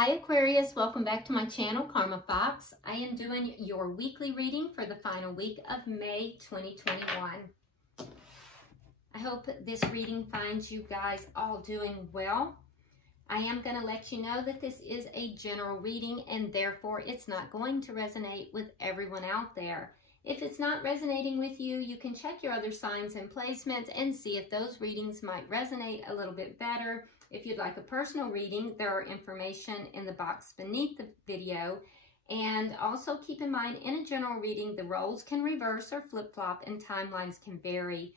Hi Aquarius, welcome back to my channel, Karma Fox. I am doing your weekly reading for the final week of May 2021. I hope this reading finds you guys all doing well. I am going to let you know that this is a general reading and therefore it's not going to resonate with everyone out there. If it's not resonating with you, you can check your other signs and placements and see if those readings might resonate a little bit better. If you'd like a personal reading, there are information in the box beneath the video. And also keep in mind, in a general reading, the roles can reverse or flip-flop and timelines can vary.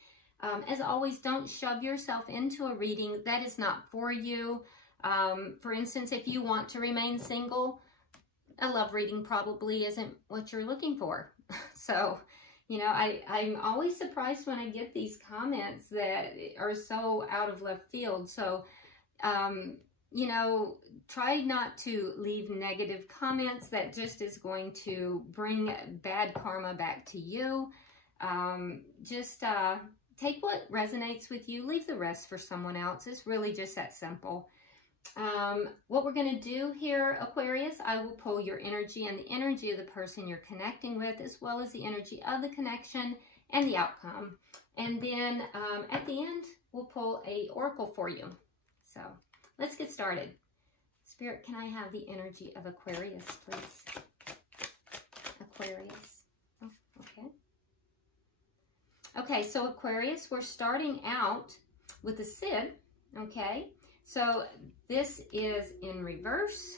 As always, don't shove yourself into a reading that is not for you. For instance, if you want to remain single, a love reading probably isn't what you're looking for. So, you know, I'm always surprised when I get these comments that are so out of left field. So, you know, try not to leave negative comments. That just is going to bring bad karma back to you. Take what resonates with you, leave the rest for someone else. It's really just that simple. What we're going to do here, Aquarius, I will pull your energy and the energy of the person you're connecting with, as well as the energy of the connection and the outcome. And then at the end, we'll pull a oracle for you. So let's get started. Spirit, can I have the energy of Aquarius, please? Aquarius. Oh, okay. Okay, so Aquarius, we're starting out with the Cid, okay? So this is in reverse.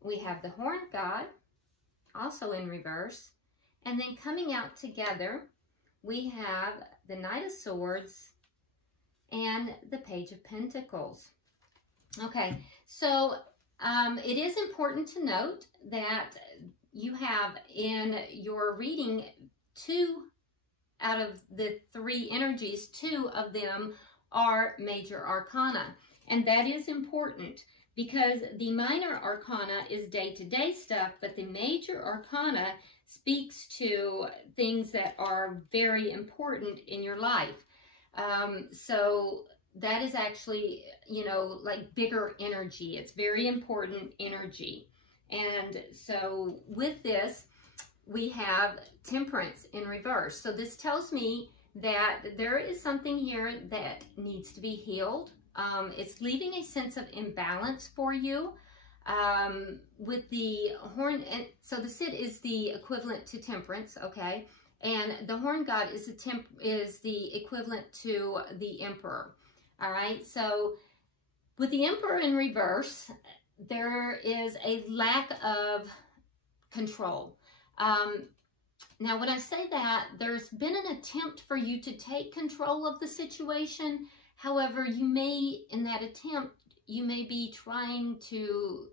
We have the Horned God, also in reverse. And then coming out together, we have the Knight of Swords and the Page of Pentacles. Okay, so it is important to note that you have in your reading 2 out of the 3 energies, 2 of them are major arcana. And that is important because the minor arcana is day-to-day stuff, but the major arcana speaks to things that are very important in your life. So that is actually, you know, like bigger energy. It's very important energy. And so with this, we have Temperance in reverse. So this tells me that there is something here that needs to be healed. It's leaving a sense of imbalance for you. With the horn, and so the Cid is the equivalent to Temperance, okay? And the Horned God is the equivalent to the Emperor. All right, so with the Emperor in reverse, there is a lack of control. Now, when I say that, there's been an attempt for you to take control of the situation. However, you may, in that attempt, you may be trying to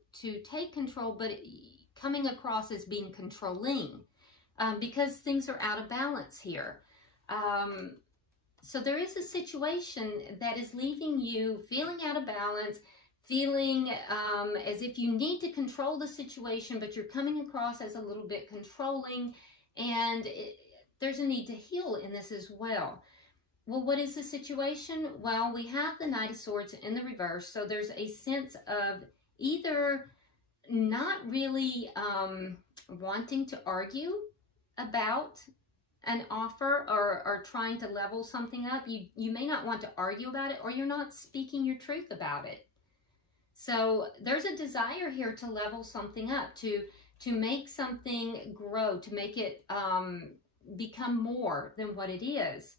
take control, but coming across as being controlling. Because things are out of balance here. So there is a situation that is leaving you feeling out of balance, feeling as if you need to control the situation, but you're coming across as a little bit controlling, and there's a need to heal in this as well. Well, what is the situation? Well, we have the Knight of Swords in the reverse, so there's a sense of either not really wanting to argue about an offer or trying to level something up. You may not want to argue about it, or you're not speaking your truth about it. So there's a desire here to level something up, to make something grow, to make it become more than what it is.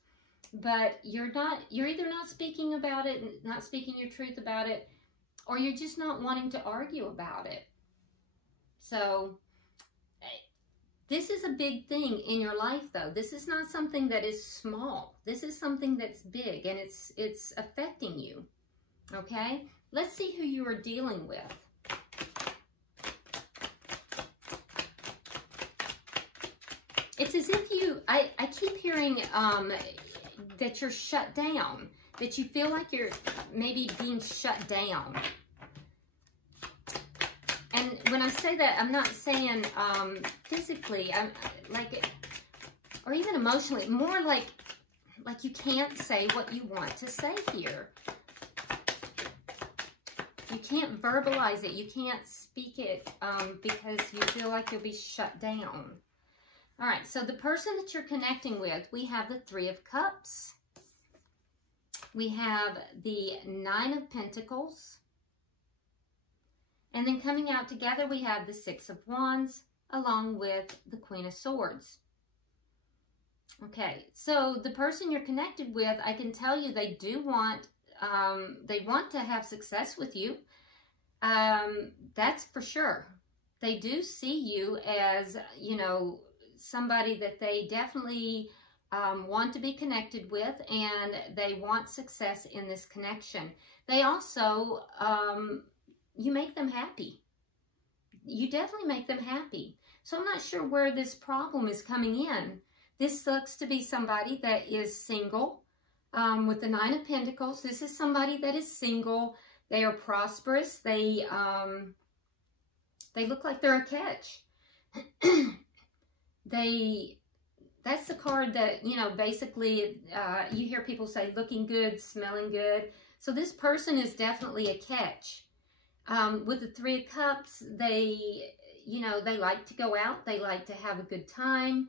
But you're either not speaking about it, not speaking your truth about it, or you're just not wanting to argue about it. So this is a big thing in your life, though. This is not something that is small. This is something that's big, and it's affecting you, okay? Let's see who you are dealing with. It's as if I keep hearing that you're shut down, that you feel like you're maybe being shut down. And when I say that, I'm not saying physically, I'm like, or even emotionally, more like you can't say what you want to say here. You can't verbalize it. You can't speak it because you feel like you'll be shut down. All right, so the person that you're connecting with, we have the Three of Cups. We have the Nine of Pentacles. And then coming out together, we have the Six of Wands along with the Queen of Swords. Okay, so the person you're connected with, I can tell you they do want, they want to have success with you. That's for sure. They do see you as, you know, somebody that they definitely want to be connected with, and they want success in this connection. They also, you make them happy. You definitely make them happy. So I'm not sure where this problem is coming in. This looks to be somebody that is single with the Nine of Pentacles. This is somebody that is single. They are prosperous. They look like they're a catch. That's the card that, you know, basically you hear people say looking good, smelling good. So this person is definitely a catch. With the Three of Cups, they, you know, they like to go out. They like to have a good time.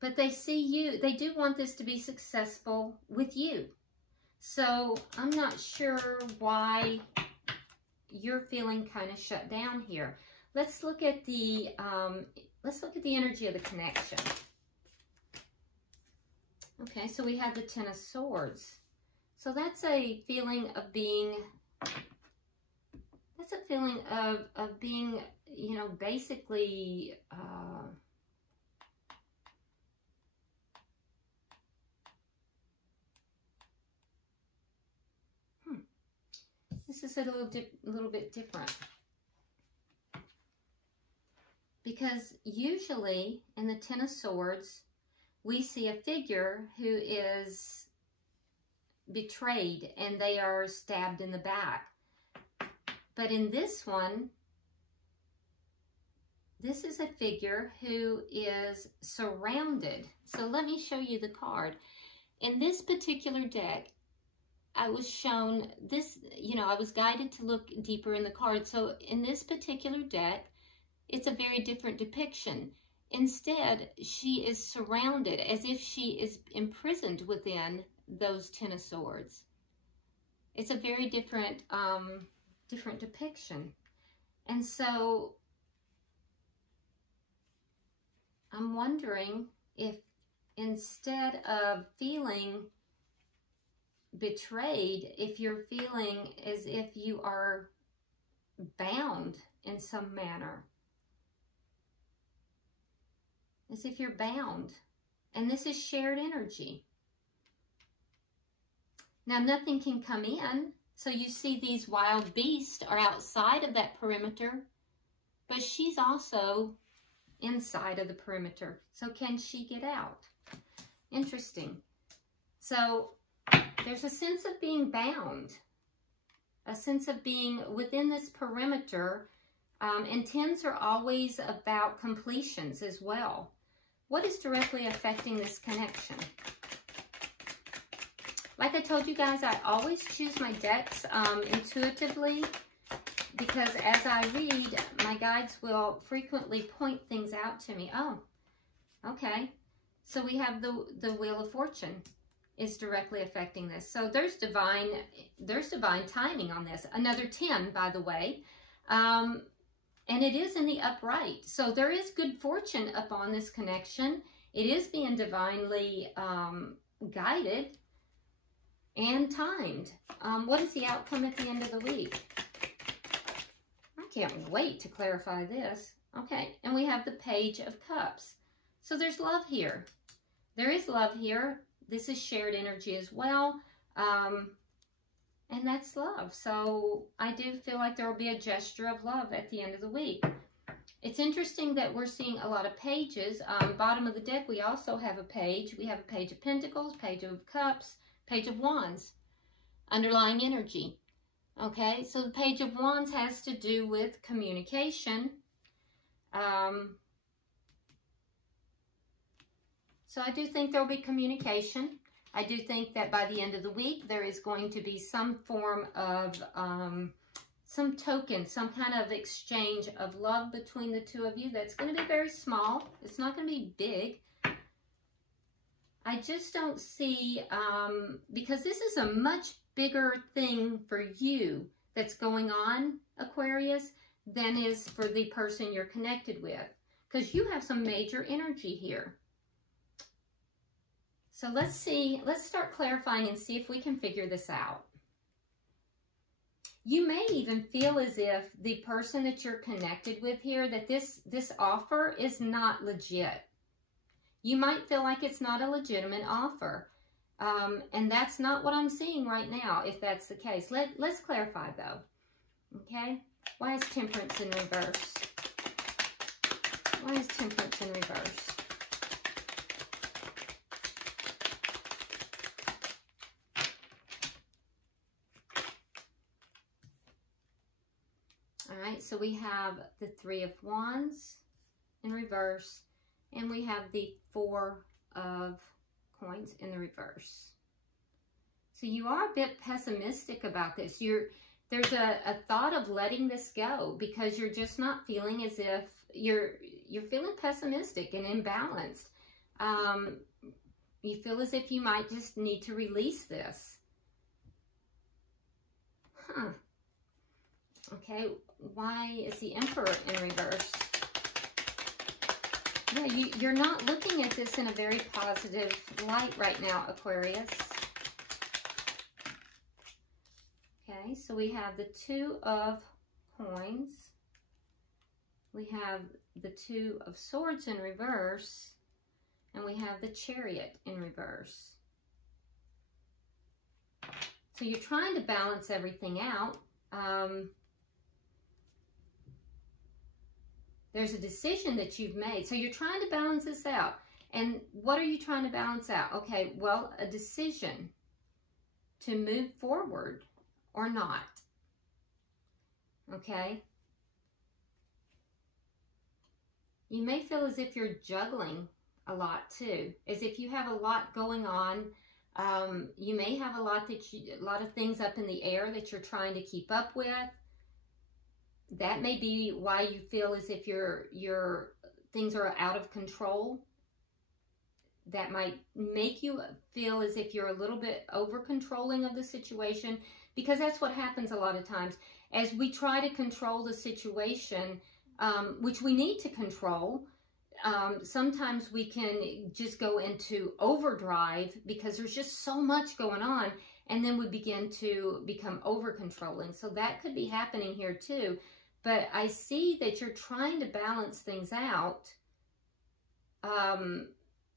But they see you. They do want this to be successful with you. So I'm not sure why you're feeling kind of shut down here. Let's look at the energy of the connection. Okay, so we have the Ten of Swords. So that's a feeling of being, being, you know, basically, this is a little bit different. Because usually in the Ten of Swords, we see a figure who is betrayed and they are stabbed in the back. But in this one, this is a figure who is surrounded. So let me show you the card. In this particular deck, I was shown this, you know, I was guided to look deeper in the card. So in this particular deck, it's a very different depiction. Instead, she is surrounded as if she is imprisoned within those Ten of Swords. It's a very different, different depiction. And so I'm wondering if instead of feeling betrayed, if you're feeling as if you are bound in some manner. As if you're bound. And this is shared energy. Now nothing can come in. So you see these wild beasts are outside of that perimeter. But she's also inside of the perimeter. So can she get out? Interesting. So there's a sense of being bound. A sense of being within this perimeter. And tens are always about completions as well. What is directly affecting this connection? Like I told you guys, I always choose my decks intuitively, because as I read, my guides will frequently point things out to me. Oh, okay. So we have the Wheel of Fortune is directly affecting this. So there's divine timing on this. Another 10, by the way. And it is in the upright. So there is good fortune upon this connection. It is being divinely guided and timed. What is the outcome at the end of the week? I can't wait to clarify this. Okay, and we have the Page of Cups. So there's love here. There is love here. This is shared energy as well. And that's love. So I do feel like there will be a gesture of love at the end of the week. It's interesting that we're seeing a lot of pages. Bottom of the deck, we also have a page. We have a Page of Pentacles, Page of Cups, Page of Wands. Underlying energy. Okay, so the Page of Wands has to do with communication. So I do think there will be communication. I do think that by the end of the week, there is going to be some form of, some token, some kind of exchange of love between the two of you. That's going to be very small. It's not going to be big. I just don't see, because this is a much bigger thing for you that's going on, Aquarius, than is for the person you're connected with. Because you have some major energy here. So let's see, let's start clarifying and see if we can figure this out. You may even feel as if the person that you're connected with here, that this offer is not legit. You might feel like it's not a legitimate offer. And that's not what I'm seeing right now, if that's the case. Let's clarify, though. Okay? Why is Temperance in reverse? Why is Temperance in reverse? All right, so we have the Three of Wands in reverse, and we have the Four of Coins in the reverse. So you are a bit pessimistic about this. There's a thought of letting this go because you're just not feeling as if you're feeling pessimistic and imbalanced. You feel as if you might just need to release this. Huh. Okay, why is the Emperor in reverse? Yeah, you're not looking at this in a very positive light right now, Aquarius. Okay, so we have the Two of Coins. We have the Two of Swords in reverse. And we have the Chariot in reverse. So you're trying to balance everything out. There's a decision that you've made. So you're trying to balance this out. And what are you trying to balance out? Okay, well, a decision to move forward or not. Okay? You may feel as if you're juggling a lot too. As if you have a lot going on. You may have a lot of things up in the air that you're trying to keep up with. That may be why you feel as if your things are out of control. That might make you feel as if you're a little bit over controlling of the situation, because that's what happens a lot of times. As we try to control the situation, which we need to control, sometimes we can just go into overdrive because there's just so much going on, and then we begin to become over controlling. So that could be happening here too. But I see that you're trying to balance things out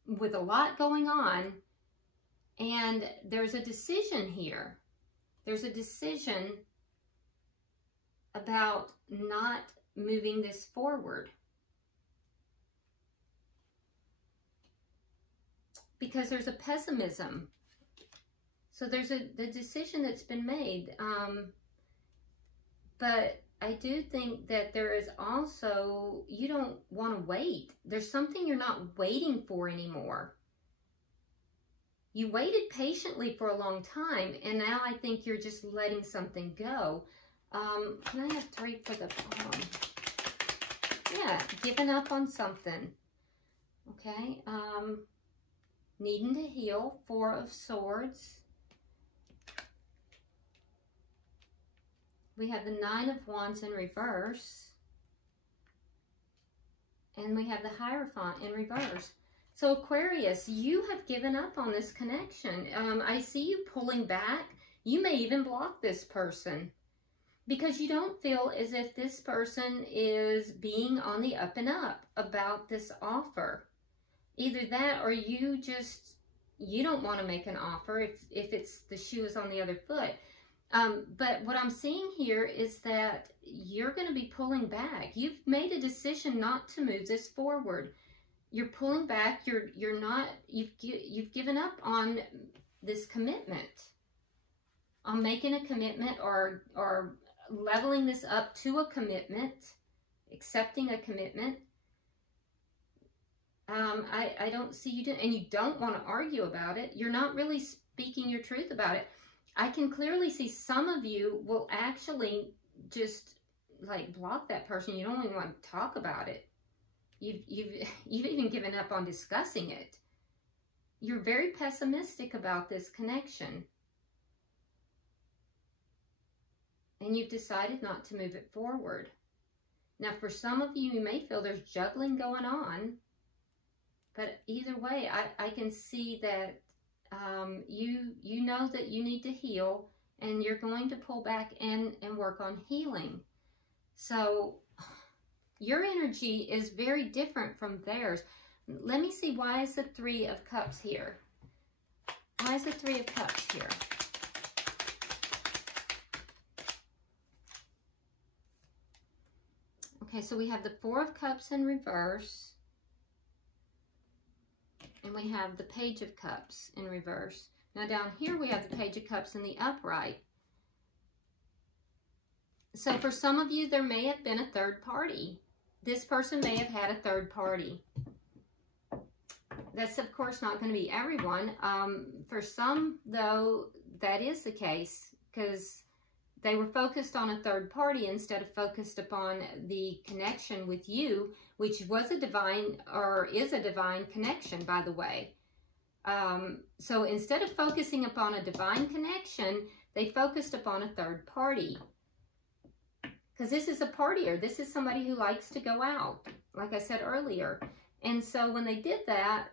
with a lot going on, and there's a decision here. There's a decision about not moving this forward. Because there's a pessimism. So there's the decision that's been made. But I do think that there is also, you don't want to wait. There's something you're not waiting for anymore. You waited patiently for a long time, and now I think you're just letting something go. Can I have 3 for the yeah, giving up on something. Okay. Needing to heal, 4 of Swords. We have the 9 of Wands in reverse. And we have the Hierophant in reverse. So Aquarius, you have given up on this connection. I see you pulling back. You may even block this person because you don't feel as if this person is being on the up and up about this offer. Either that, or you don't want to make an offer if it's the shoe is on the other foot. But what I'm seeing here is that you're going to be pulling back. You've made a decision not to move this forward. You're pulling back. You've given up on this commitment, on making a commitment or leveling this up to a commitment, accepting a commitment. I don't see you doing, and you don't want to argue about it. You're not really speaking your truth about it. I can clearly see some of you will actually just like block that person. You don't even want to talk about it. You've even given up on discussing it. You're very pessimistic about this connection. And you've decided not to move it forward. Now, for some of you, you may feel there's juggling going on. But either way, I can see that you know that you need to heal, and you're going to pull back and work on healing. So your energy is very different from theirs. Let me see, why is the Three of Cups here? Why is the Three of Cups here? Okay, so we have the Four of Cups in reverse. And we have the Page of Cups in reverse. Now down here we have the Page of Cups in the upright. So for some of you, there may have been a third party. This person may have had a third party. That's of course not going to be everyone. For some, though, that is the case, because they were focused on a third party instead of focused upon the connection with you, which was a divine, or is a divine connection, by the way. So instead of focusing upon a divine connection, they focused upon a third party. Because this is a partier. This is somebody who likes to go out, like I said earlier. And so when they did that,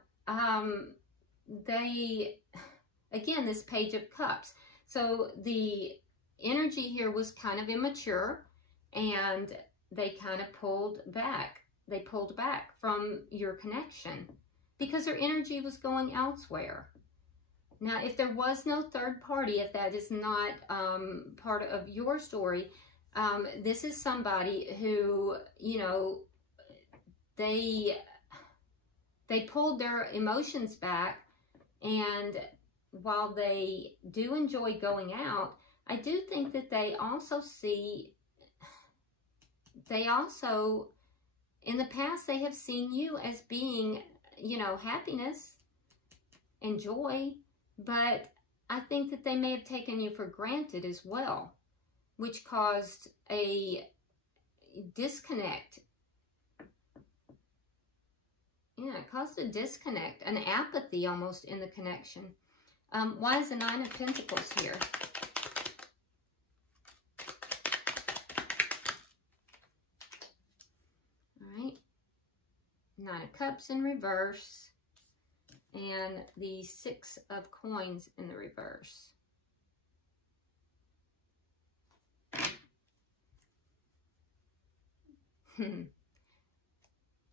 again, this Page of Cups. So the energy here was kind of immature, and they kind of pulled back. They pulled back from your connection because their energy was going elsewhere. Now, if there was no third party, if that is not part of your story, this is somebody who, you know, they pulled their emotions back, and while they do enjoy going out, I do think that they also in the past, they have seen you as being, you know, happiness and joy, but I think that they may have taken you for granted as well, which caused a disconnect. Yeah, it caused a disconnect, an apathy almost in the connection. Why is the Nine of Pentacles here? All right. Nine of Cups in reverse, and the Six of Coins in the reverse.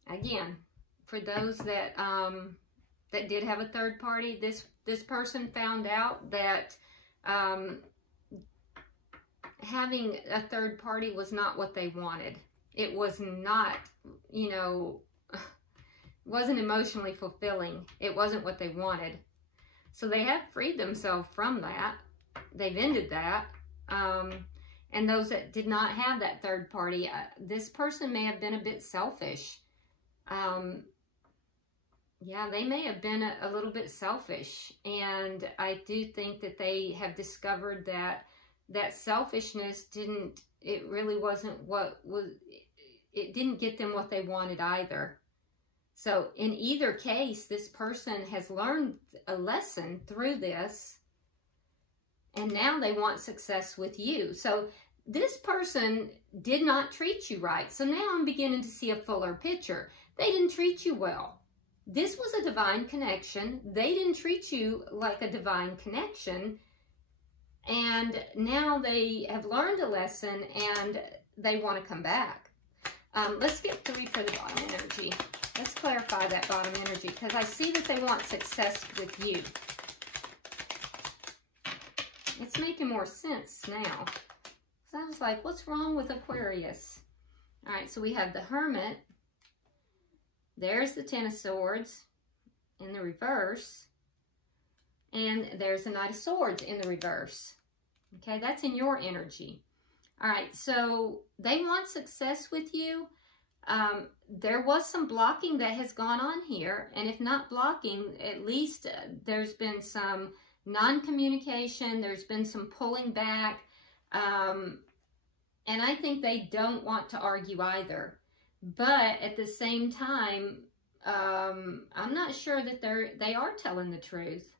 Again, for those that that did have a third party, this person found out that having a third party was not what they wanted. It was not, you know, wasn't emotionally fulfilling. It wasn't what they wanted. So they have freed themselves from that. They've ended that. And those that did not have that third party, this person may have been a bit selfish. Yeah, they may have been a little bit selfish. And I do think that they have discovered that that selfishness it really wasn't what was, it didn't get them what they wanted either. So in either case, this person has learned a lesson through this, and now they want success with you. So this person did not treat you right. So now I'm beginning to see a fuller picture. They didn't treat you well. This was a divine connection. They didn't treat you like a divine connection. And now they have learned a lesson, and they want to come back. Let's get 3 for the bottom energy. Let's clarify that bottom energy, because I see that they want success with you. It's making more sense now. So I was like, what's wrong with Aquarius? All right, so we have the Hermit. There's the Ten of Swords in the reverse. And there's the Knight of Swords in the reverse. Okay, that's in your energy. All right, so they want success with you. there was some blocking that has gone on here. And if not blocking, at least there's been some non-communication. There's been some pulling back. And I think they don't want to argue either. But at the same time, I'm not sure that they are telling the truth.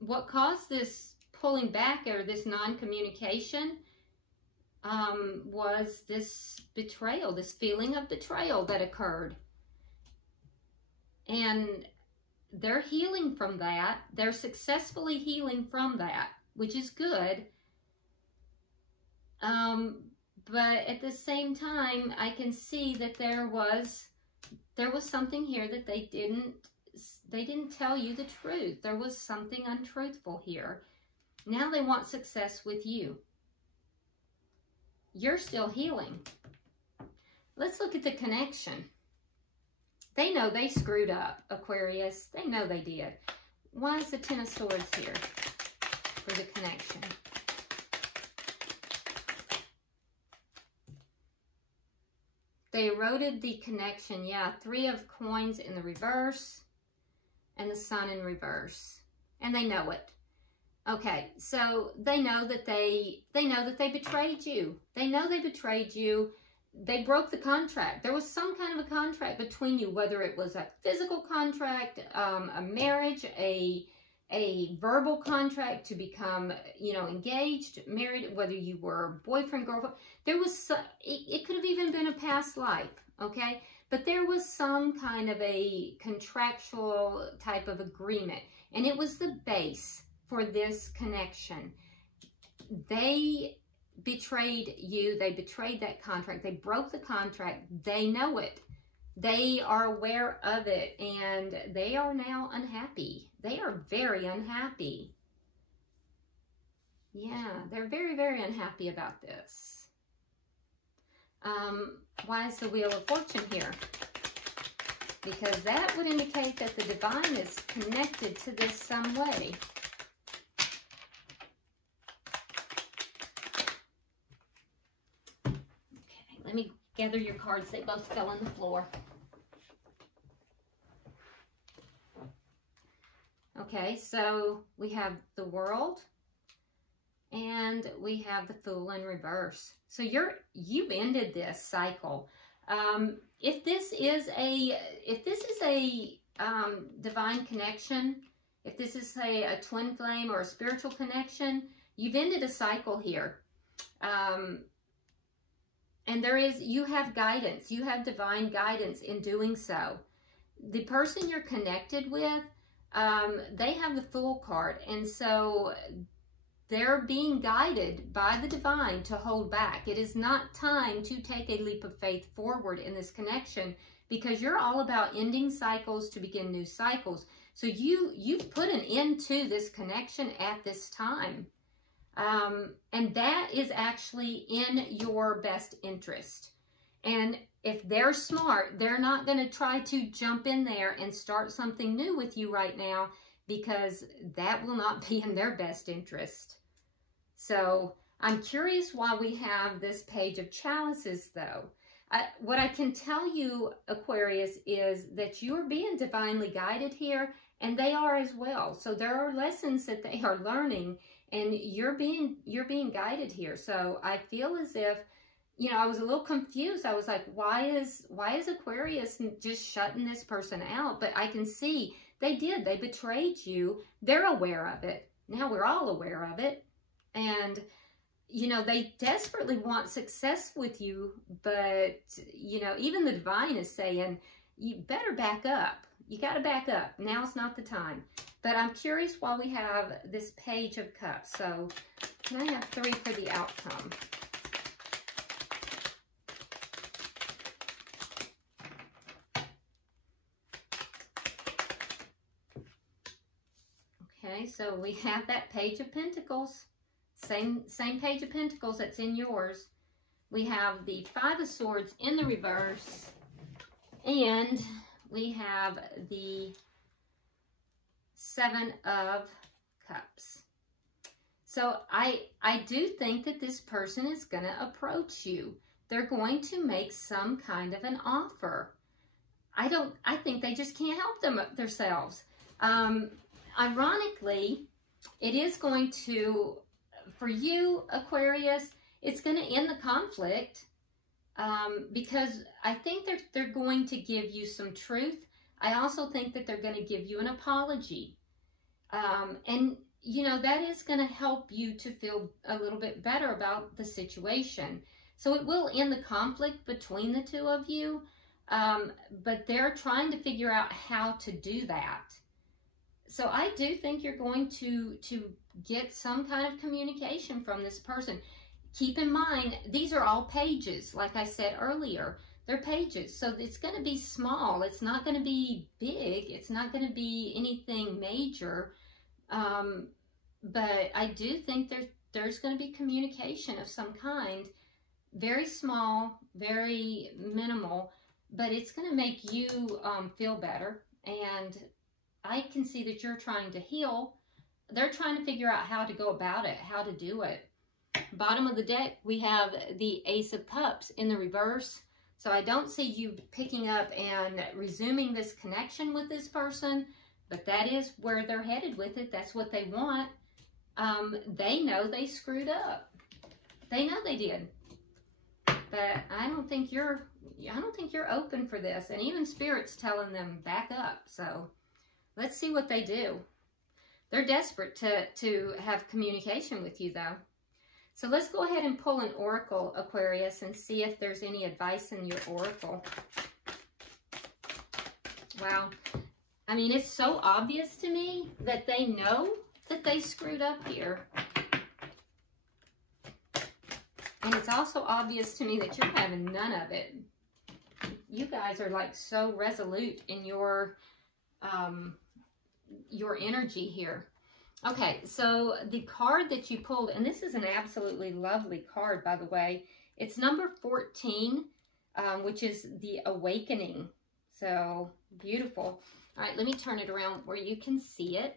What caused this pulling back or this non-communication was this betrayal, this feeling of betrayal that occurred. And they're healing from that. They're successfully healing from that, which is good. But at the same time, I can see that there was something here that they didn't tell you the truth. There was something untruthful here. Now they want success with you. You're still healing. Let's look at the connection. They know they screwed up, Aquarius. They know they did. Why is the Ten of Swords here for the connection? They eroded the connection. Yeah, Three of Coins in the reverse and the Sun in reverse. And they know it. Okay, so they know that they betrayed you. They know they betrayed you. They broke the contract. There was some kind of a contract between you, whether it was a physical contract, a marriage, a verbal contract to become, engaged, married, whether you were boyfriend, girlfriend. There was, it could have even been a past life, okay? But there was some kind of a contractual type of agreement, and it was the base for this connection. They betrayed you. They betrayed that contract. They broke the contract. They know it. They are aware of it, and they are now unhappy. They are very unhappy. Yeah, they're very, very unhappy about this. Why is the Wheel of Fortune here? Because that would indicate that the divine is connected to this some way. Okay, let me gather your cards. They both fell on the floor. Okay, so we have the World and we have the Fool in reverse. So you've ended this cycle. If this is a divine connection, if this is a twin flame or a spiritual connection, you've ended a cycle here. And you have guidance. You have divine guidance in doing so. The person you're connected with, they have the Fool card, and so they're being guided by the divine to hold back. It is not time to take a leap of faith forward in this connection, because you're all about ending cycles to begin new cycles. So you've put an end to this connection at this time. And that is actually in your best interest. And if they're smart, they're not going to try to jump in there and start something new with you right now, because that will not be in their best interest. So I'm curious why we have this Page of Chalices, though. What I can tell you, Aquarius, is that you are being divinely guided here, and they are as well. So there are lessons that they are learning, and you're being guided here. So I feel as if, I was a little confused. I was like, why is Aquarius just shutting this person out? But I can see they did. They betrayed you. They're aware of it. Now we're all aware of it. And, they desperately want success with you. But, even the divine is saying, you better back up. You got to back up. Now's not the time. But I'm curious why we have this Page of Cups. So can I have 3 for the outcome? Okay, so we have that Page of Pentacles. Same Page of Pentacles that's in yours. We have the 5 of Swords in the reverse. And we have the 7 of Cups. So I do think that this person is going to approach you. They're going to make some kind of an offer. I think they just can't help themselves. Ironically, it is going to, for you, Aquarius, it's going to end the conflict because I think they're going to give you some truth. I also think that they're going to give you an apology. And, you know, that is going to help you to feel a little bit better about the situation. So it will end the conflict between the two of you, but they're trying to figure out how to do that. So I do think you're going to get some kind of communication from this person. Keep in mind, these are all pages, like I said earlier. They're pages, so it's going to be small. It's not going to be big. It's not going to be anything major. But I do think there's going to be communication of some kind. Very small, very minimal, but it's going to make you feel better. And I can see that you're trying to heal. They're trying to figure out how to go about it, how to do it. Bottom of the deck, we have the Ace of Cups in the reverse. So I don't see you picking up and resuming this connection with this person, but that is where they're headed with it. That's what they want. They know they screwed up. They know they did. But I don't think you're open for this. And even Spirit's telling them back up. So let's see what they do. They're desperate to have communication with you, though. So let's go ahead and pull an oracle, Aquarius, and see if there's any advice in your oracle. Wow. I mean, it's so obvious to me that they know that they screwed up here. And it's also obvious to me that you're having none of it. You guys are like so resolute in your energy here. Okay, so the card that you pulled, and this is an absolutely lovely card, by the way. It's number 14, which is the Awakening. So beautiful. All right, let me turn it around where you can see it.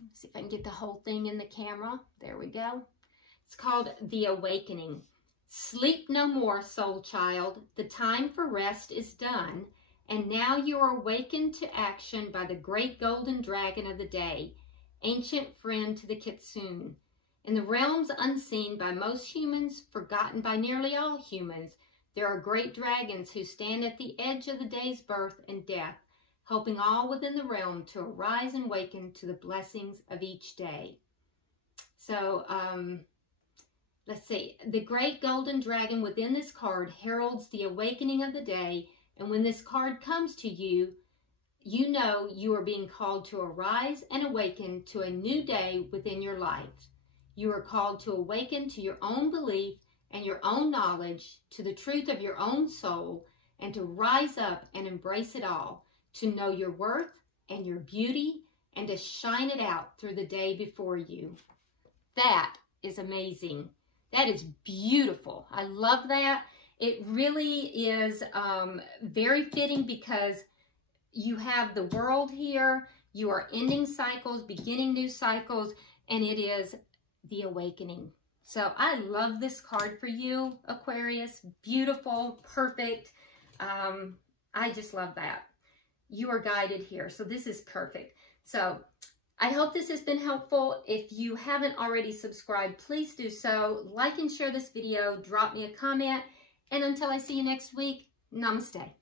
Let's see if I can get the whole thing in the camera. There we go. It's called The Awakening. Sleep no more, soul child. The time for rest is done. And now you are awakened to action by the great golden dragon of the day, ancient friend to the kitsune. In the realms unseen by most humans, forgotten by nearly all humans, there are great dragons who stand at the edge of the day's birth and death, helping all within the realm to arise and waken to the blessings of each day. So, let's see. The great golden dragon within this card heralds the awakening of the day. And when this card comes to you, you know you are being called to arise and awaken to a new day within your life. You are called to awaken to your own belief and your own knowledge, to the truth of your own soul, and to rise up and embrace it all, to know your worth and your beauty, and to shine it out through the day before you. That is amazing. That is beautiful. I love that. It really is very fitting because you have the world here, you are ending cycles, beginning new cycles, and it is the awakening. So I love this card for you, Aquarius. Beautiful, perfect. I just love that. You are guided here, so this is perfect. So I hope this has been helpful. If you haven't already subscribed, please do so. Like and share this video, drop me a comment. And until I see you next week, namaste.